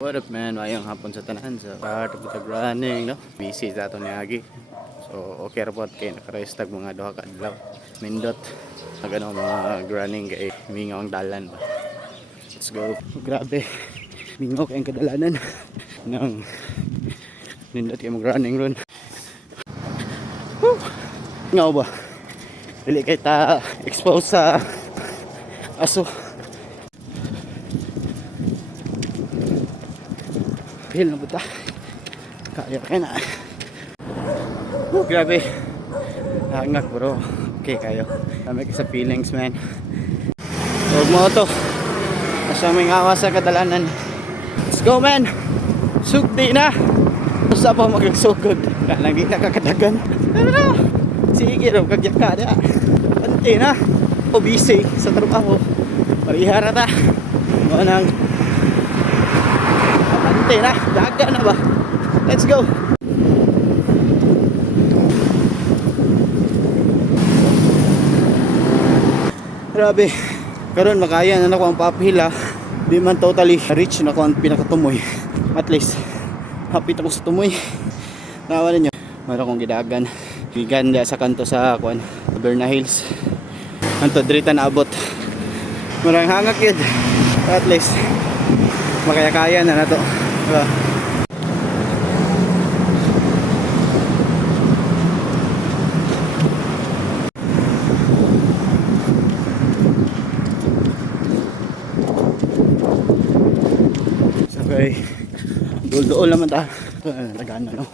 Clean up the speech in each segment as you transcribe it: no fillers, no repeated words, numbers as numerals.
What up man, mayang hapon sa tanan sa part of the running, no? Busy sa ato ni Agi. So okay ra pod kay nakarestag mga duha ka adlaw. Nindot ano mga running kay mingaw ang dalan ba. Let's go. Grabe. Mingaw kay ang kadalanan ng nindot kay mag running ron. Woo! Mingaw ba? Dili kay ta expose sa aso. Feel na ba ta? Kaya ka na. Grabe. Hangak bro. Okay kayo. Kami sa feelings man. Huwag mo to. Nasa may ngawa sa kadalanan. Let's go man. Sugdi na. Usa pa magagsugod. Lagi nakakadagan. Ano? Sige raw kagyak ka na. Pante na. O busy sa trabaho. Parihara ta. Mga nang pante na. Daga na ba? Let's go. Grabe. Karon makaya na ako ang papila. Di man totally reach na ako ang pinakatumoy. At least hapit ako sa tumoy. Nawa ninyo. Meron akong gidagan. Gigan sa kanto sa kuan, Berna Hills. Anto drita na abot. Marang hangak yun. At least makaya-kaya na to. Diba? Okay. Dool-dool naman ta. Lagaan na no.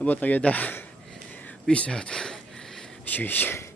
Abot na ganda. Peace out. Sheesh.